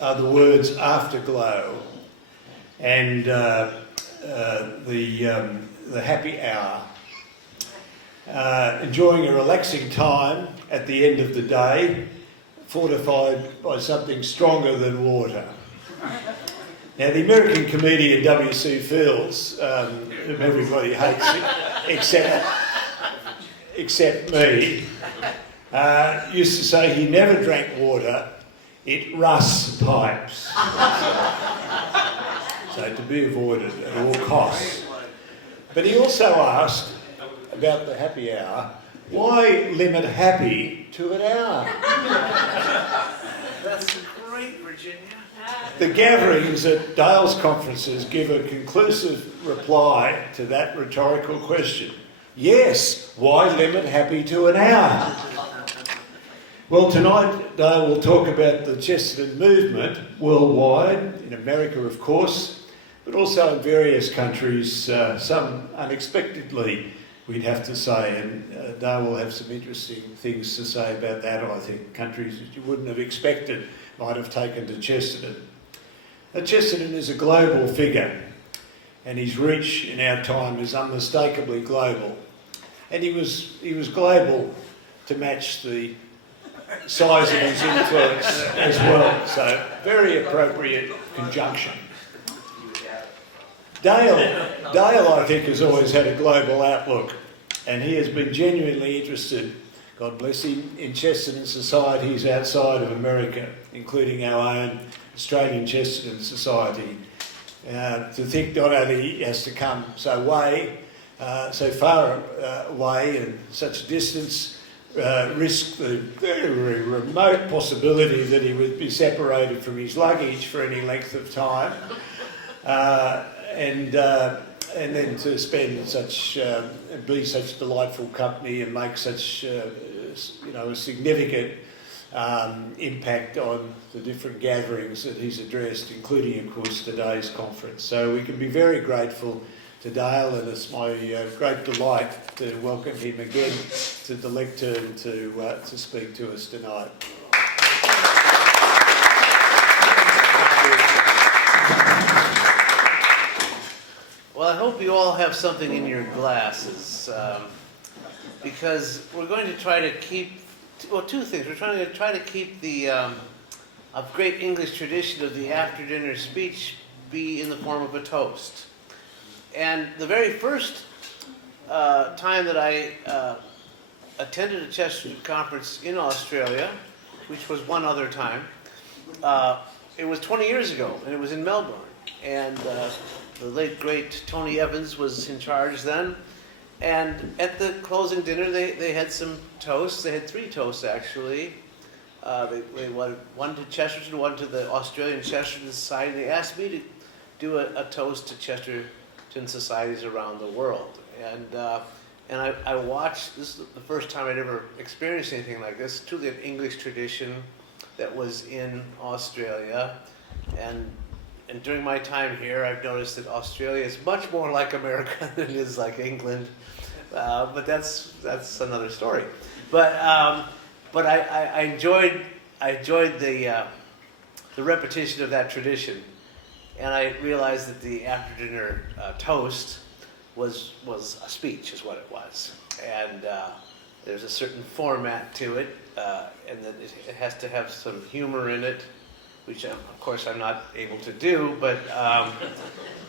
are the words afterglow and the happy hour. Enjoying a relaxing time at the end of the day, fortified by something stronger than water. Now, the American comedian W.C. Fields, whom everybody hates except me, used to say he never drank water, it rusts pipes. So to be avoided at all costs. But he also asked about the happy hour, why limit happy to an hour? That's great, Virginia. The gatherings at Dale's conferences give a conclusive reply to that rhetorical question. Yes, why limit happy to an hour? Well, tonight Dale will talk about the Chesterton movement worldwide, in America of course, but also in various countries, some unexpectedly, we'd have to say, and Dale will have some interesting things to say about that, I think. Countries that you wouldn't have expected might have taken to Chesterton. Now, Chesterton is a global figure, and his reach in our time is unmistakably global. And he was global to match the size of his influence as well, so very appropriate conjunction. Dale, I think, has always had a global outlook, and he has been genuinely interested, God bless him, in Chesterton societies outside of America, including our own Australian Chesterton Society. To think not only he has to come so far away and such a distance, risk the very remote possibility that he would be separated from his luggage for any length of time, and then to spend such be such delightful company and make such a significant impact on the different gatherings that he's addressed, including of course today's conference. So we can be very grateful to Dale, and it's my great delight to welcome him again to the lectern to speak to us tonight. Well, I hope you all have something in your glasses, because we're going to try to keep, two things. We're trying to keep the a great English tradition of the after-dinner speech be in the form of a toast. And the very first time that I attended a Chesterton conference in Australia, which was one other time, it was 20 years ago, and it was in Melbourne. And the late, great Tony Evans was in charge then. And at the closing dinner, they had some toasts. They had 3 toasts, actually. They wanted one to Chesterton, one to the Australian Chesterton Society. They asked me to do a toast to Chesterton societies around the world. And I watched, this is the first time I'd ever experienced anything like this, truly an English tradition that was in Australia. And during my time here, I've noticed that Australia is much more like America than it is like England. But that's another story. But I enjoyed the repetition of that tradition. And I realized that the after-dinner toast was a speech, is what it was. And there's a certain format to it, and that it has to have some humor in it, which of course I'm not able to do, but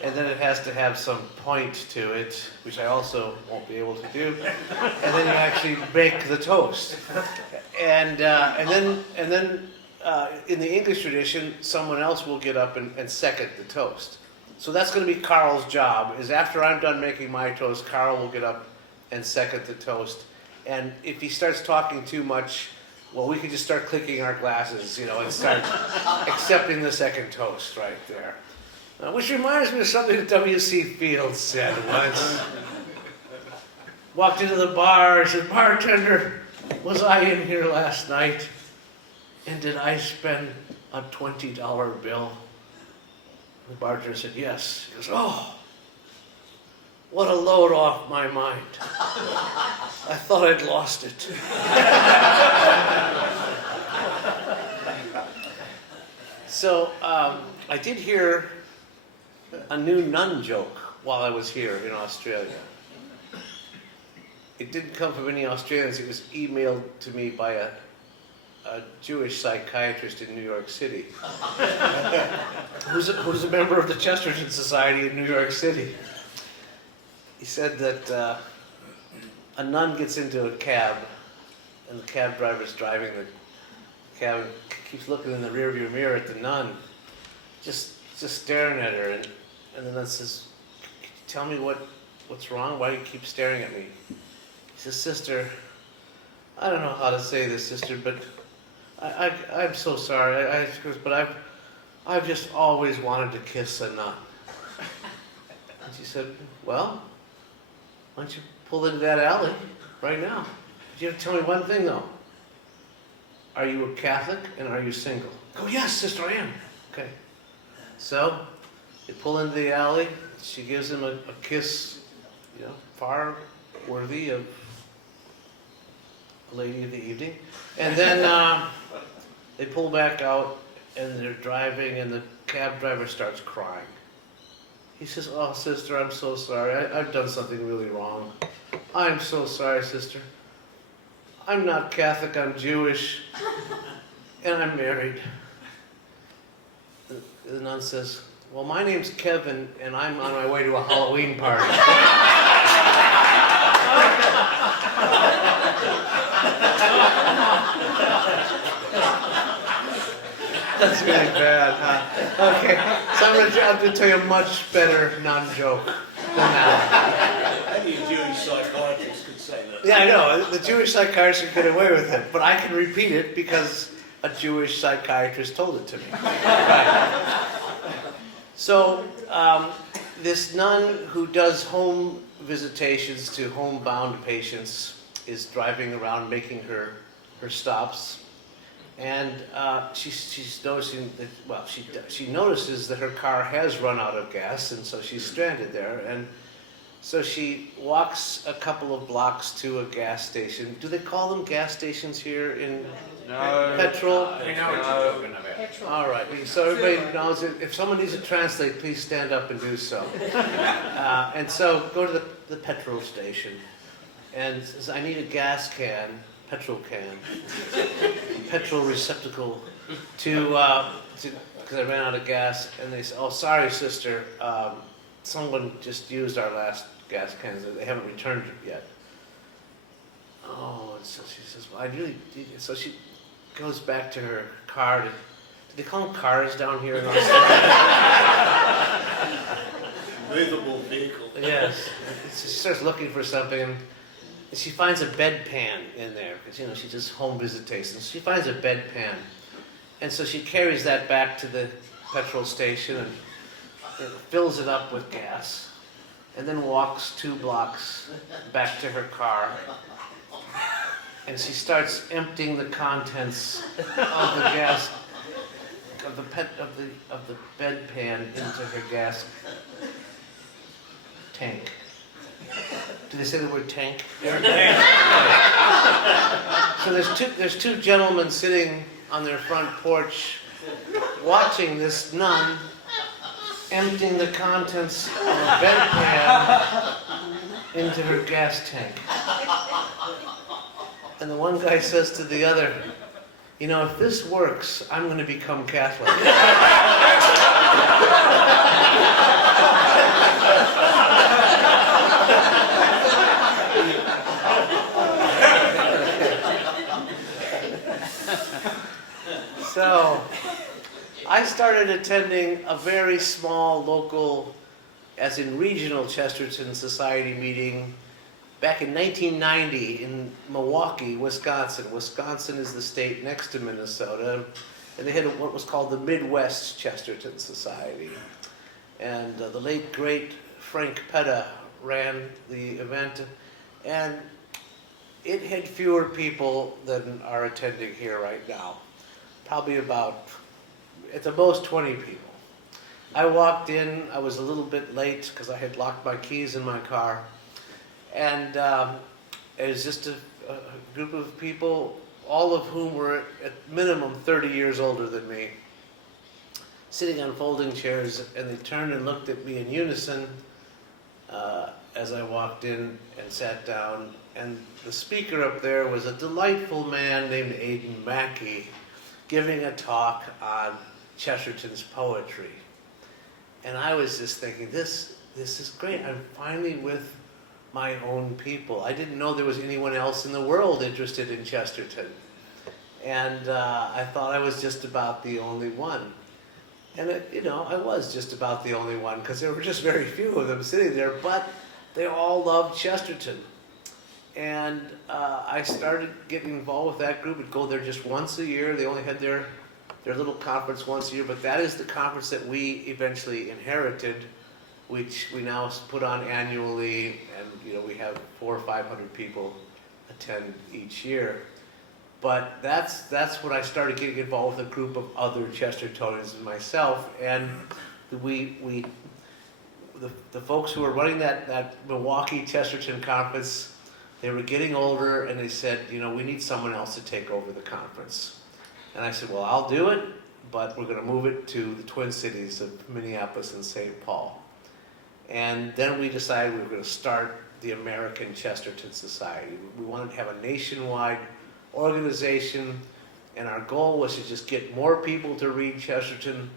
and then it has to have some point to it, which I also won't be able to do. And then you actually make the toast. And then in the English tradition, someone else will get up and second the toast. So that's going to be Carl's job, is after I'm done making my toast, Carl will get up and second the toast. And if he starts talking too much, well, we could just start clicking our glasses, and start accepting the second toast right there. Which reminds me of something that W.C. Fields said once. Walked into the bar, said, "Bartender, was I in here last night? And did I spend a $20 bill?" The bartender said, "Yes." He goes, "Oh, what a load off my mind. I thought I'd lost it." So I did hear a new nun joke while I was here in Australia. It didn't come from any Australians. It was emailed to me by a Jewish psychiatrist in New York City, who's a member of the Chesterton Society in New York City. He said that a nun gets into a cab, and the cab driver's driving the cab, and keeps looking in the rearview mirror at the nun, just staring at her, and the nun says, "Can you tell me what's wrong? Why do you keep staring at me?" He says, "Sister, I don't know how to say this, sister, but I'm so sorry. But I've just always wanted to kiss a nun." And she said, "Well, why don't you pull into that alley right now? You have to tell me one thing though. Are you a Catholic and are you single?" "Oh yes, sister, I am." "Okay." So they pull into the alley. She gives him a kiss, far worthy of a lady of the evening. And then they pull back out and they're driving, and the cab driver starts crying. He says, "Oh, sister, I'm so sorry. I've done something really wrong. I'm so sorry, sister. I'm not Catholic, I'm Jewish, and I'm married." The nun says, "Well, my name's Kevin, and I'm on my way to a Halloween party." That's really bad, huh? Okay, so I'm going to tell you a much better nun joke than that. Only a Jewish psychiatrist could say that. Yeah, I know. The Jewish psychiatrist could get away with it, but I can repeat it because a Jewish psychiatrist told it to me. Right. So, this nun who does home visitations to homebound patients is driving around making her stops. And she's noticing that, well, she notices that her car has run out of gas, and so she's stranded there. And so she walks a couple of blocks to a gas station. Do they call them gas stations here in petrol? No. All right. So everybody knows it. If someone needs to translate, please stand up and do so. And so go to the petrol station and says, "I need a gas can. Petrol can, petrol receptacle to because I ran out of gas." And they say, "Oh, sorry, sister, someone just used our last gas cans. They haven't returned it yet." Oh, and so she says, "Well, I really did." So she goes back to her car. Do they call them cars down here in Australia? Movable vehicle. Yes. She starts looking for something. And she finds a bedpan in there, because, she does home visitations. She finds a bedpan. And so she carries that back to the petrol station and fills it up with gas. And then walks 2 blocks back to her car. And she starts emptying the contents of the gas, of the bedpan into her gas tank. Do they say the word tank? So there's two gentlemen sitting on their front porch watching this nun emptying the contents of a bedpan into her gas tank. And the one guy says to the other, "If this works, I'm going to become Catholic." So, I started attending a very small local, as in regional Chesterton Society meeting back in 1990 in Milwaukee, Wisconsin. Wisconsin is the state next to Minnesota, and they had what was called the Midwest Chesterton Society. And the late, great Frank Petta ran the event, and it had fewer people than are attending here right now. Probably about, at the most, 20 people. I walked in, I was a little bit late because I had locked my keys in my car. And it was just a group of people, all of whom were at minimum 30 years older than me. sitting on folding chairs, and they turned and looked at me in unison as I walked in and sat down. And the speaker up there was a delightful man named Aidan Mackey, giving a talk on Chesterton's poetry. And I was just thinking, this is great. I'm finally with my own people. I didn't know there was anyone else in the world interested in Chesterton. And I thought I was just about the only one. And, I was just about the only one, because there were just very few of them sitting there, but they all loved Chesterton. And I started getting involved with that group. We'd go there just once a year. They only had their little conference once a year, but that is the conference that we eventually inherited, which we now put on annually, and we have 400 or 500 people attend each year. But that's when I started getting involved with a group of other Chestertonians and myself, and the folks who were running that Milwaukee Chesterton conference, they were getting older, and they said, we need someone else to take over the conference. And I said, well, I'll do it, but we're going to move it to the Twin Cities of Minneapolis and St. Paul. And then we decided we were going to start the American Chesterton Society. We wanted to have a nationwide organization, and our goal was to just get more people to read Chesterton,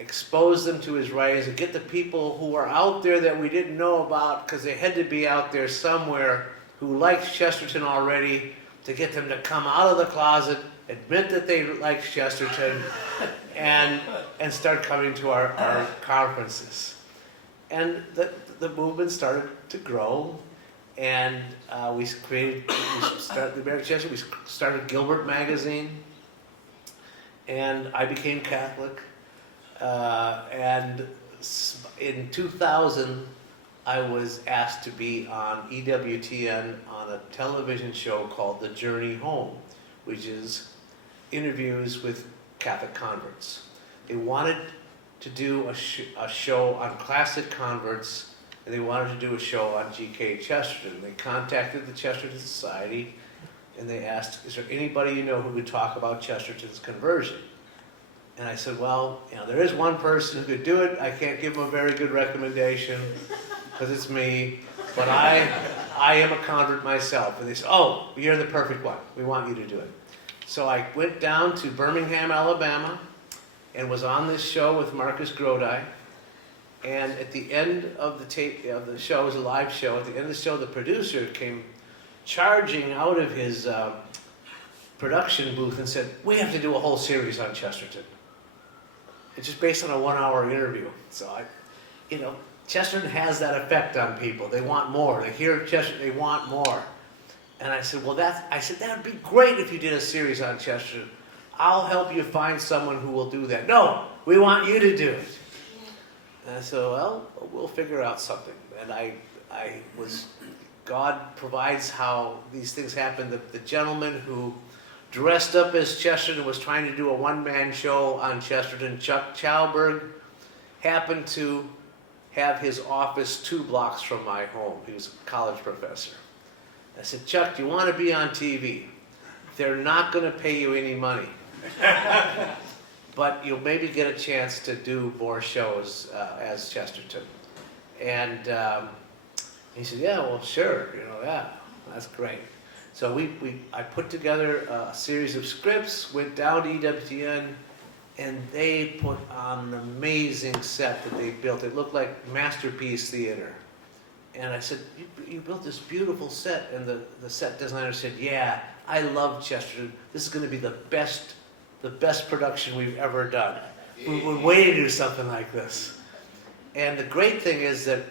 expose them to his writings, and get the people who are out there that we didn't know about, because they had to be out there somewhere, who liked Chesterton already, to get them to come out of the closet, admit that they liked Chesterton, and start coming to our conferences. And the movement started to grow, and we started the American Chesterton. We started Gilbert magazine, and I became Catholic. And in 2000, I was asked to be on EWTN on a television show called The Journey Home, which is interviews with Catholic converts. They wanted to do a show on classic converts, and they wanted to do a show on G.K. Chesterton. They contacted the Chesterton Society, and they asked, is there anybody you know who could talk about Chesterton's conversion? And I said, well, there is one person who could do it. I can't give him a very good recommendation, because it's me, but I am a convert myself. And they said, oh, you're the perfect one. We want you to do it. So I went down to Birmingham, Alabama, and was on this show with Marcus Grodi. And at the end of the show, it was a live show, at the end of the show, the producer came charging out of his production booth and said, we have to do a whole series on Chesterton. It's just based on a 1-hour interview. So Chesterton has that effect on people. They want more. They hear Chesterton, they want more. And I said, that would be great if you did a series on Chesterton. I'll help you find someone who will do that. No, we want you to do it. And I said, well, we'll figure out something. And God provides how these things happen. The gentleman who dressed up as Chesterton was trying to do a one-man show on Chesterton, Chuck Chalberg, happened to have his office 2 blocks from my home. He was a college professor. I said, Chuck, do you want to be on TV? They're not going to pay you any money. But you'll maybe get a chance to do more shows as Chesterton. And he said, yeah, well, sure, yeah, that's great. So I put together a series of scripts, went down to EWTN, and they put on an amazing set that they built. It looked like Masterpiece Theater. And I said, you built this beautiful set. And the set designer said, yeah, I love Chesterton. This is going to be the best production we've ever done. We're waiting to do something like this. And the great thing is that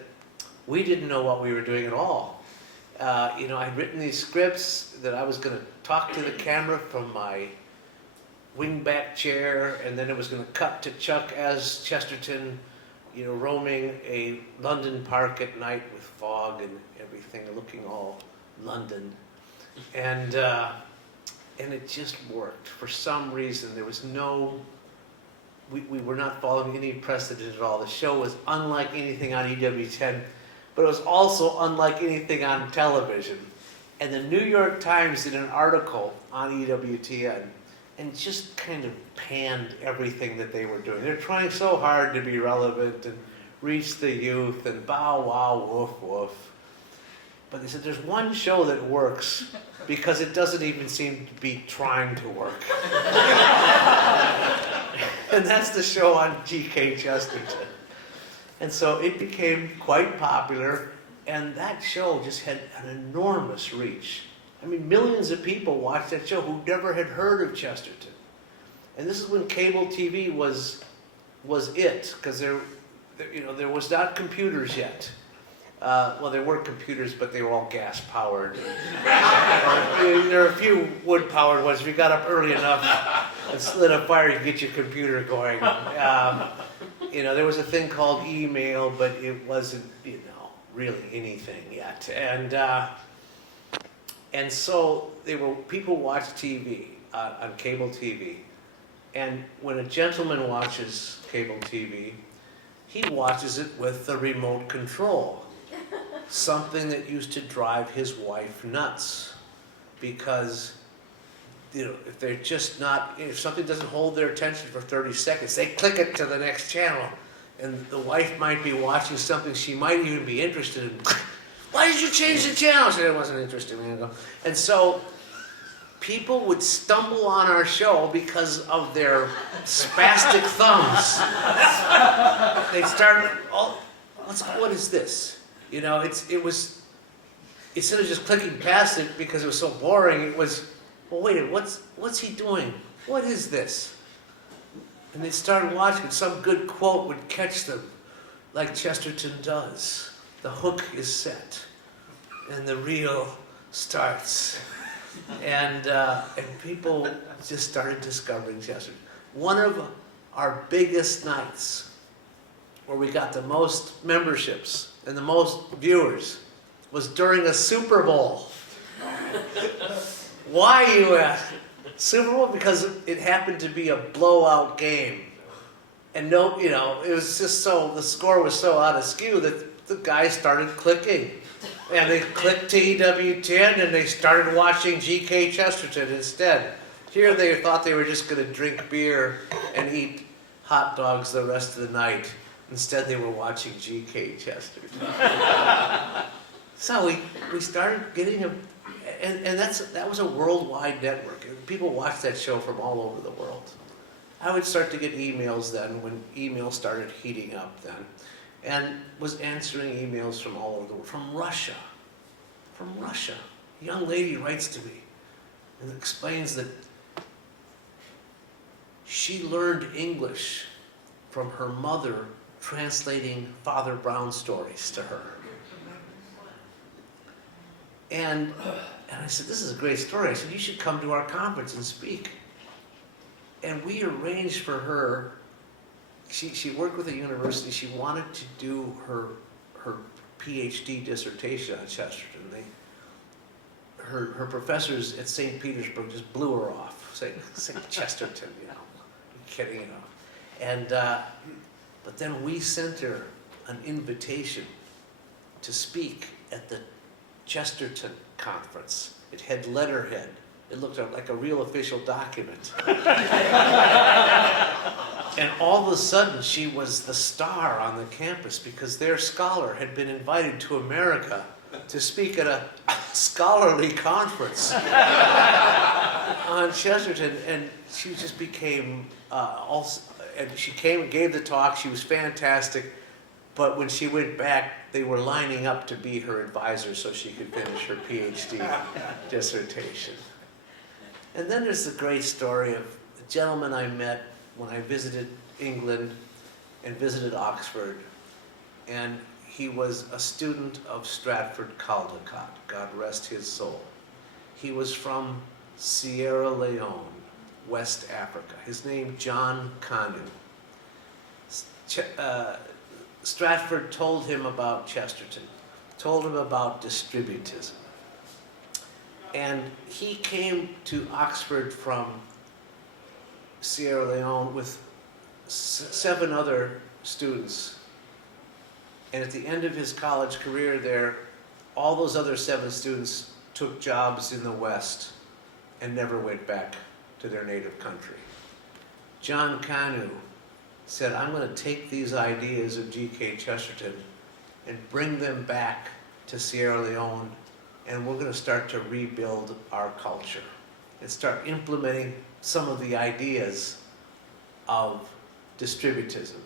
we didn't know what we were doing at all. I'd written these scripts that I was going to talk to the camera from my wingback chair, and then it was going to cut to Chuck as Chesterton, roaming a London park at night with fog and everything, looking all London. And it just worked. For some reason, there was we were not following any precedent at all. The show was unlike anything on EWTN, but it was also unlike anything on television. And the New York Times did an article on EWTN, and just kind of panned everything that they were doing. They're trying so hard to be relevant and reach the youth and bow wow woof woof. But they said there's one show that works because it doesn't even seem to be trying to work. And that's the show on G.K. Chesterton. And so it became quite popular, and that show just had an enormous reach. I mean, millions of people watched that show who never had heard of Chesterton. And this is when cable TV was it, because there was not computers yet. Well, there were computers, but they were all gas-powered. There were a few wood-powered ones. If you got up early enough and lit a fire, you could get your computer going. There was a thing called email, but it wasn't, really anything yet. And so people watched TV on cable TV. And when a gentleman watches cable TV, he watches it with the remote control. Something that used to drive his wife nuts. Because, if something doesn't hold their attention for 30 seconds, they click it to the next channel. And the wife might be watching something she might even be interested in. Why did you change the channel? She said, I wasn't interested. And so people would stumble on our show because of their spastic thumbs. They'd start, what is this? It was, instead of just clicking past it because it was so boring, it was, well, wait a minute, what's he doing? What is this? And they started watching. Some good quote would catch them, like Chesterton does. The hook is set, and the reel starts. And people just started discovering Chesterton. One of our biggest nights, where we got the most memberships and the most viewers, was during a Super Bowl. Why, you ask? Super Bowl? Because it happened to be a blowout game. And it was just the score was so out of skew that the guys started clicking. And they clicked TEW10 and they started watching G.K. Chesterton instead. Here they thought they were just going to drink beer and eat hot dogs the rest of the night. Instead they were watching G.K. Chesterton. So we started getting and that was a worldwide network. People watched that show from all over the world. I would start to get emails then, when email started heating up then, and was answering emails from all over the world, from Russia. From Russia. A young lady writes to me and explains that she learned English from her mother translating Father Brown stories to her. And I said, this is a great story. I said, you should come to our conference and speak. And we arranged for her, she worked with a university, she wanted to do her PhD dissertation on Chesterton. Her professors at St. Petersburg just blew her off, saying Chesterton, kidding, And, but then we sent her an invitation to speak at the Chesterton conference. It had letterhead. It looked like a real official document. And all of a sudden, she was the star on the campus because their scholar had been invited to America to speak at a scholarly conference on Chesterton. And she just became, and she came and gave the talk. She was fantastic. But when she went back, they were lining up to be her advisor so she could finish her PhD dissertation. And then there's the great story of a gentleman I met when I visited England and visited Oxford. And he was a student of Stratford Caldecott, God rest his soul. He was from Sierra Leone, West Africa. His name, John Kanu. Stratford told him about Chesterton, told him about distributism. And he came to Oxford from Sierra Leone with 7 other students. And at the end of his college career there, all those other 7 students took jobs in the West and never went back to to their native country. John Canu said, I'm going to take these ideas of G.K. Chesterton and bring them back to Sierra Leone, and we're going to start to rebuild our culture and start implementing some of the ideas of distributism.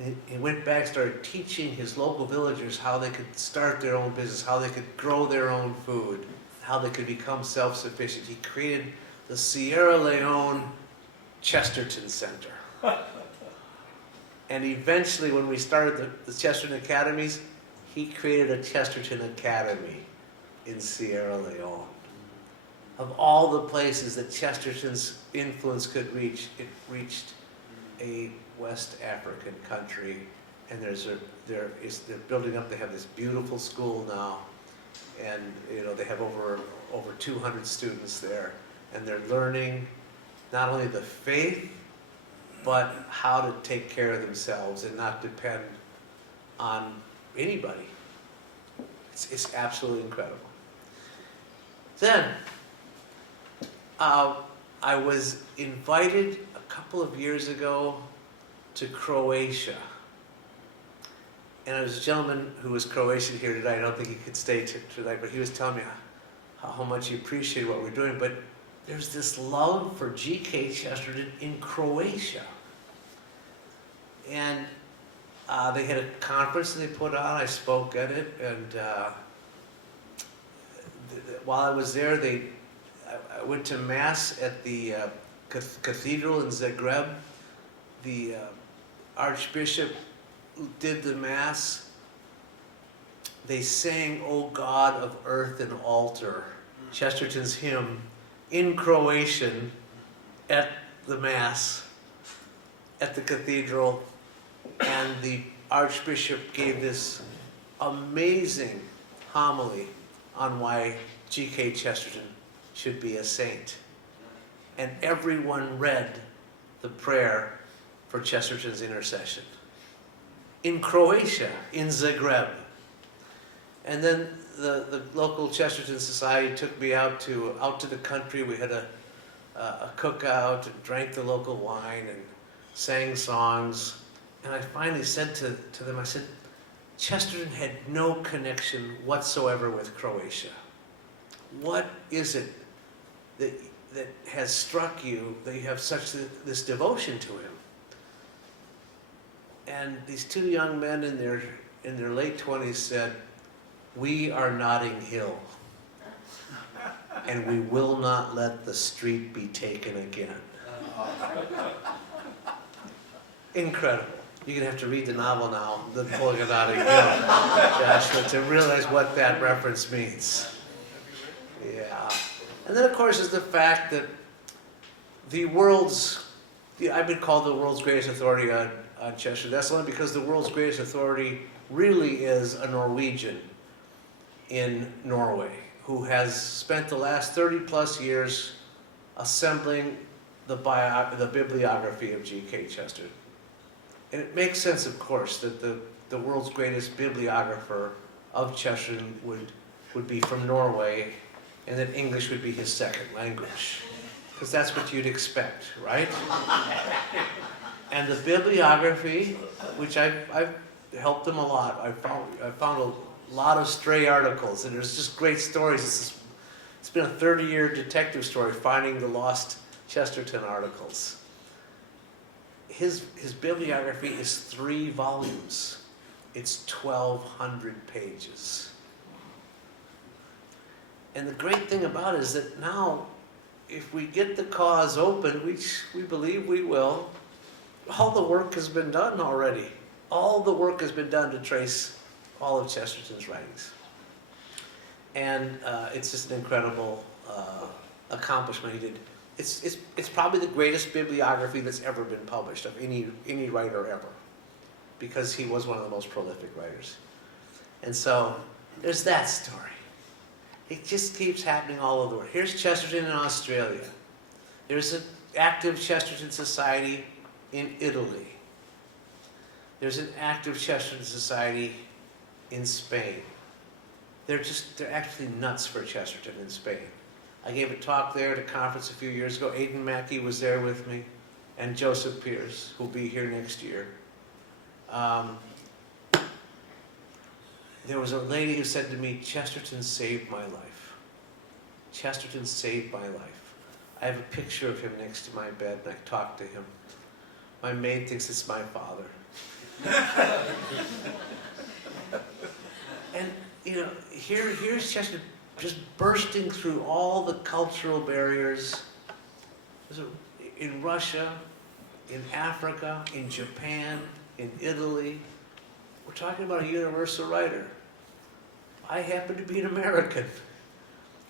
And he went back, started teaching his local villagers how they could start their own business, how they could grow their own food, how they could become self-sufficient. He created the Sierra Leone Chesterton Center. And eventually, when we started the Chesterton Academies, he created a Chesterton Academy in Sierra Leone. Of all the places that Chesterton's influence could reach, it reached a West African country. And they're building up. They have this beautiful school now, and they have over 200 students there, and they're learning not only the faith, but how to take care of themselves and not depend on anybody. It's absolutely incredible. Then, I was invited a couple of years ago to Croatia. And there was a gentleman who was Croatian here tonight. I don't think he could stay tonight, but he was telling me how much he appreciated what we're doing. But there's this love for G.K. Chesterton in Croatia. And they had a conference that they put on. I spoke at it. And while I was there, I went to Mass at the cathedral in Zagreb. The Archbishop did the Mass. They sang, O God of earth and altar, Chesterton's hymn, in Croatian at the Mass at the cathedral, and the Archbishop gave this amazing homily on why G.K. Chesterton should be a saint. And everyone read the prayer for Chesterton's intercession in Croatia, in Zagreb. And then the local Chesterton Society took me out to the country. We had a cookout, and drank the local wine, and sang songs. And I finally said to them, I said, Chesterton had no connection whatsoever with Croatia. What is it that has struck you that you have such this devotion to him? And these two young men in their late 20s said, we are Notting Hill, and we will not let the street be taken again. Incredible. You're going to have to read the novel now, The Pulling of Notting Hill, Joshua, to realize what that reference means. Yeah. And then, of course, is the fact that I've been called the world's greatest authority on Chesterton. That's only because the world's greatest authority really is a Norwegian in Norway who has spent the last 30 plus years assembling the bibliography of G.K. Chesterton. And it makes sense, of course, that the world's greatest bibliographer of Chesterton would be from Norway, and that English would be his second language. Because that's what you'd expect, right? And the bibliography, which I've helped them a lot. I found a lot of stray articles, and there's just great stories. It's been a 30-year detective story, finding the lost Chesterton articles. His bibliography is 3 volumes. It's 1,200 pages. And the great thing about it is that now, if we get the cause open, which we believe we will, all the work has been done already. All the work has been done to trace all of Chesterton's writings. And it's just an incredible accomplishment he did. It's probably the greatest bibliography that's ever been published of any writer ever, because he was one of the most prolific writers. And so there's that story. It just keeps happening all over the world. Here's Chesterton in Australia. There's an active Chesterton Society in Italy. There's an active Chesterton Society in Spain. They're actually nuts for Chesterton in Spain. I gave a talk there at a conference a few years ago. Aidan Mackey was there with me, and Joseph Pierce, who'll be here next year. There was a lady who said to me, Chesterton saved my life. Chesterton saved my life. I have a picture of him next to my bed, and I talked to him. My maid thinks it's my father. And, you know, here's Chesterton just bursting through all the cultural barriers. In Russia, in Africa, in Japan, in Italy. We're talking about a universal writer. I happen to be an American.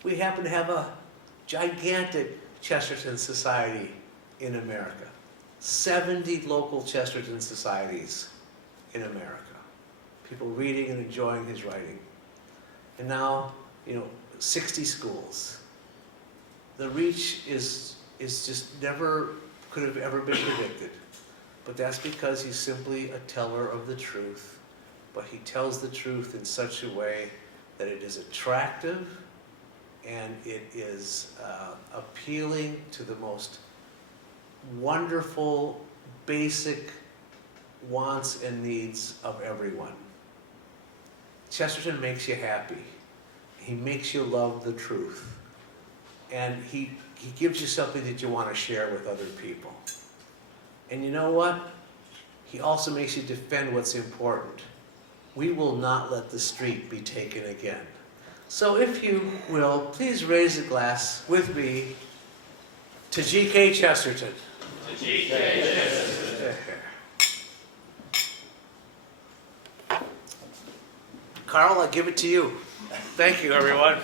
We happen to have a gigantic Chesterton Society in America. 70 local Chesterton societies in America. People reading and enjoying his writing. And now, you know, 60 schools. The reach is just never could have ever been predicted. But that's because he's simply a teller of the truth. But he tells the truth in such a way that it is attractive and it is appealing to the most wonderful, basic wants and needs of everyone. Chesterton makes you happy. He makes you love the truth. And he gives you something that you want to share with other people. And you know what? He also makes you defend what's important. We will not let the street be taken again. So if you will, please raise a glass with me to G.K. Chesterton. To G.K. Chesterton. Carl, I give it to you. Thank you, everyone.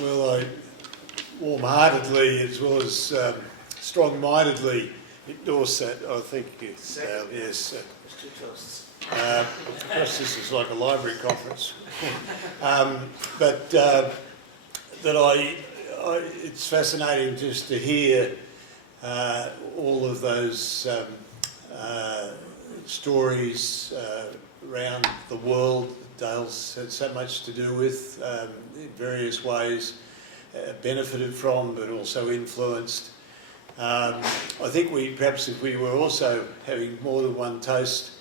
Well, I warm-heartedly as well as strong-mindedly endorse that. I think it's, yes. There's two toasts. Of course, this is like a library conference. But it's fascinating just to hear all of those stories around the world Dale's had so much to do with in various ways, benefited from but also influenced. I think perhaps if we were also having more than one toast,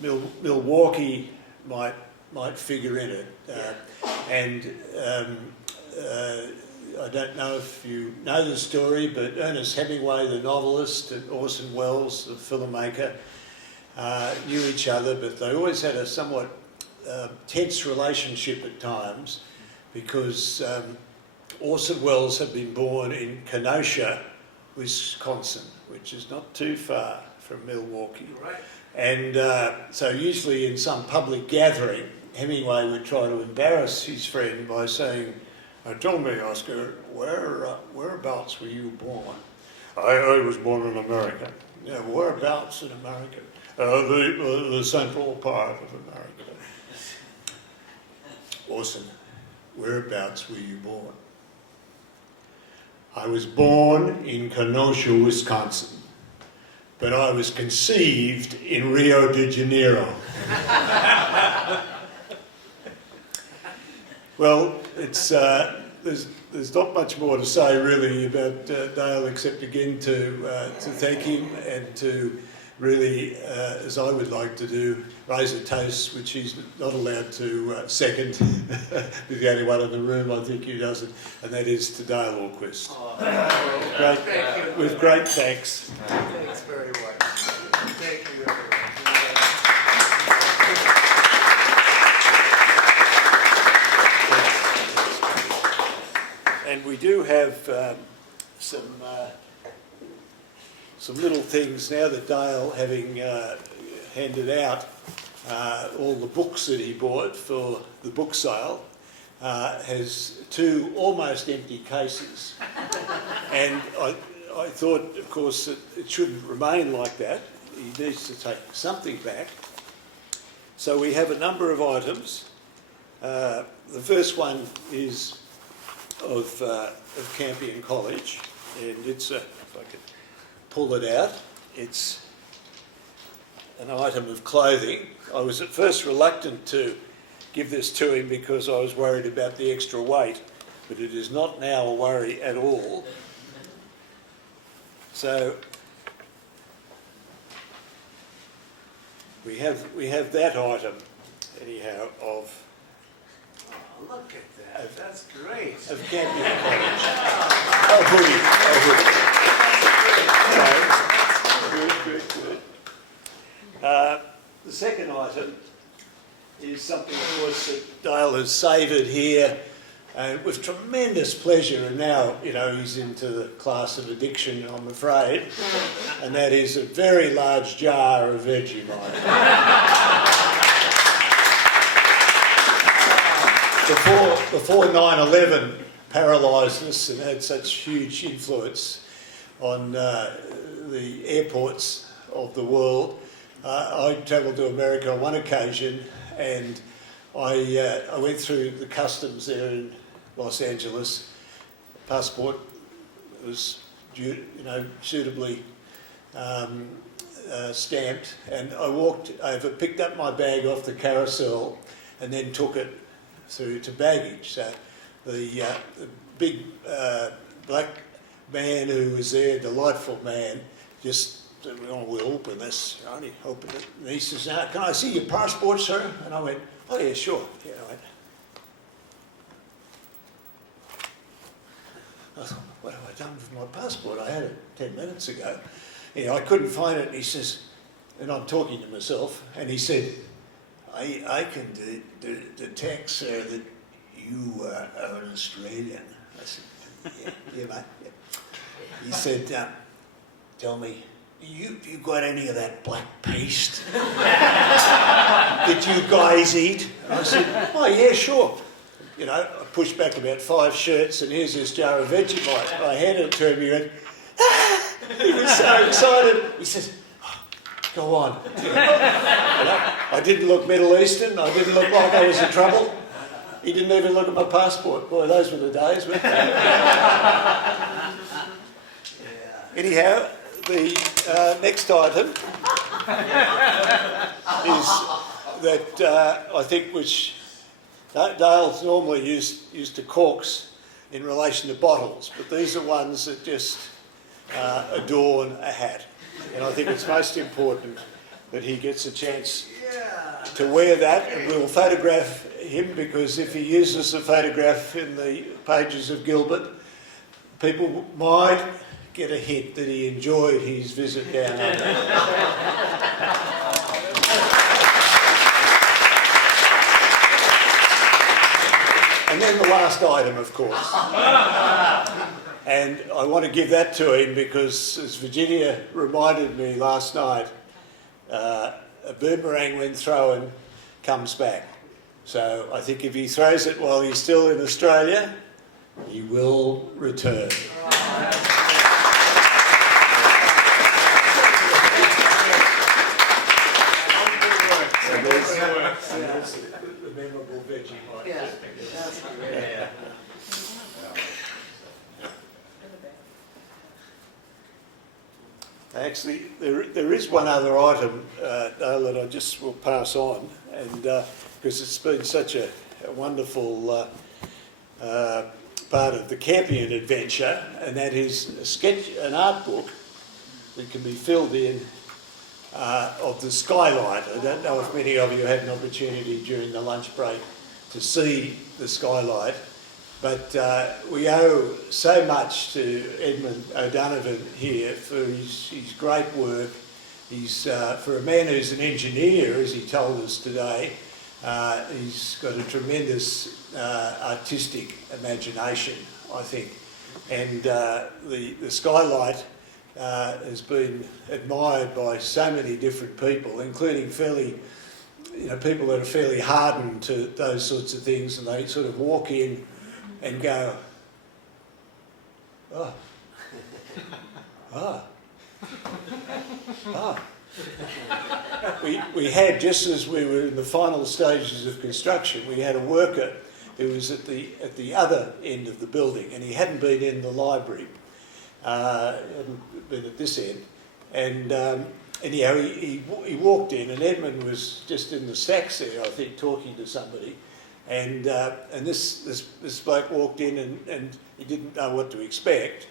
Milwaukee might figure in it. I don't know if you know the story, but Ernest Hemingway, the novelist, and Orson Welles, the filmmaker, knew each other, but they always had a somewhat tense relationship at times because Orson Welles had been born in Kenosha, Wisconsin, which is not too far from Milwaukee. Right. And so usually in some public gathering, Hemingway would try to embarrass his friend by saying, "Tell me, Oscar, whereabouts were you born?" I was born in America. Yeah, whereabouts in America? The central part of America. Orson, whereabouts were you born? I was born in Kenosha, Wisconsin, but I was conceived in Rio de Janeiro. Well, it's there's not much more to say really about Dale, except again to thank him and to really, as I would like to do, raise a toast, which he's not allowed to second. He's the only one in the room, I think, who doesn't, and that is to Dale Ahlquist. With great thanks. Thanks very much. Thank you, everyone. And we do have some little things now that Dale, having handed out all the books that he bought for the book sale, has two almost empty cases. And I thought, of course, that it shouldn't remain like that. He needs to take something back. So we have a number of items. The first one is of Campion College, and it's if I could pull it out, it's an item of clothing. I was at first reluctant to give this to him because I was worried about the extra weight, but it is not now a worry at all. So we have that item, anyhow, of Look at that. That's great. Campion College. Oh, goody. Good. The second item is something, of course, that Dale has savoured here with tremendous pleasure, and now, you know, he's into the class of addiction, I'm afraid, and that is a very large jar of Vegemite. Before 9/11 paralysed us and had such huge influence on the airports of the world, I travelled to America on one occasion, and I went through the customs there in Los Angeles. Passport was suitably stamped, and I walked over, picked up my bag off the carousel, and then took it through to baggage. So the big black man who was there, delightful man, just said, "Oh, we'll open this." And he opened it, and he says, "Can I see your passport, sir?" And I went, "Oh yeah, sure." Yeah, I thought, what have I done with my passport? I had it 10 minutes ago. I couldn't find it. And he says, and I'm talking to myself, and he said, I can detect, sir, that you are an Australian. I said, yeah, mate. Yeah. He said, tell me, you got any of that black paste that you guys eat? And I said, oh, yeah, sure. I pushed back about 5 shirts, and here's this jar of Vegemite. I handed it to him, he went, ah! He was so excited. He says, go on. I didn't look Middle Eastern. I didn't look like I was in trouble. He didn't even look at my passport. Boy, those were the days. Anyhow, the next item is that I think which Dale's normally used to corks in relation to bottles, but these are ones that just adorn a hat. And I think it's most important that he gets a chance to wear that, and we'll photograph him, because if he uses the photograph in the pages of Gilbert, people might get a hint that he enjoyed his visit down under. And then the last item, of course. And I want to give that to him because, as Virginia reminded me last night, a boomerang when thrown comes back. So I think if he throws it while he's still in Australia, he will return. That's the memorable Vegemite. Yeah, that's great. Yeah. Actually, there is one other item, Dale, that I just will pass on, and because it's been such a wonderful part of the Campion adventure, and that is an art book that can be filled in of the skylight. I don't know if many of you had an opportunity during the lunch break to see the skylight, but we owe so much to Edmund O'Donovan here for his great work. He's, for a man who's an engineer, as he told us today, he's got a tremendous artistic imagination, I think. And the skylight has been admired by so many different people, including people that are fairly hardened to those sorts of things, and they sort of walk in and go, oh, We had, just as we were in the final stages of construction, we had a worker who was at the other end of the building, and he hadn't been in the library, hadn't been at this end, and anyhow, he walked in, and Edmund was just in the stacks there, I think, talking to somebody. And this bloke walked in, and he didn't know what to expect.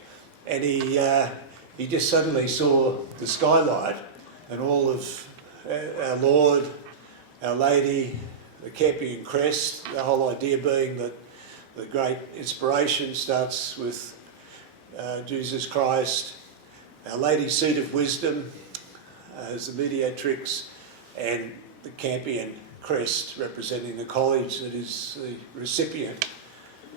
And he just suddenly saw the skylight and all of our Lord, Our Lady, the Campion crest, the whole idea being that the great inspiration starts with Jesus Christ, Our Lady's seat of wisdom as the mediatrix, and the Campion crest representing the college that is the recipient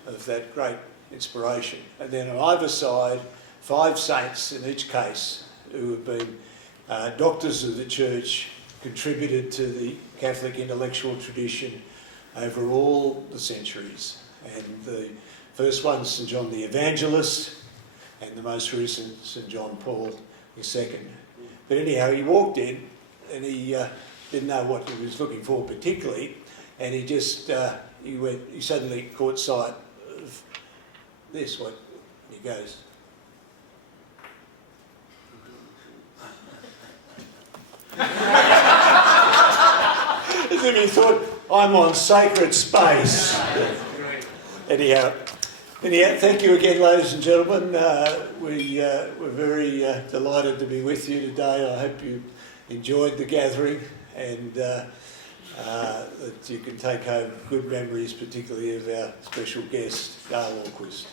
of that great inspiration. And then on either side, 5 saints in each case who have been doctors of the church, contributed to the Catholic intellectual tradition over all the centuries. And the first one, St John the Evangelist, and the most recent, St John Paul II. But anyhow, he walked in, and he didn't know what he was looking for particularly, and he just, he suddenly caught sight of this, what, he goes, as if he thought, I'm on sacred space. Anyhow, thank you again, ladies and gentlemen. We're very delighted to be with you today. I hope you enjoyed the gathering, and that you can take home good memories, particularly of our special guest, Ahlquist.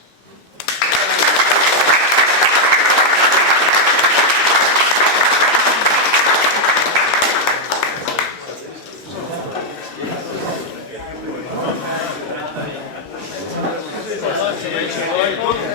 Congratulations.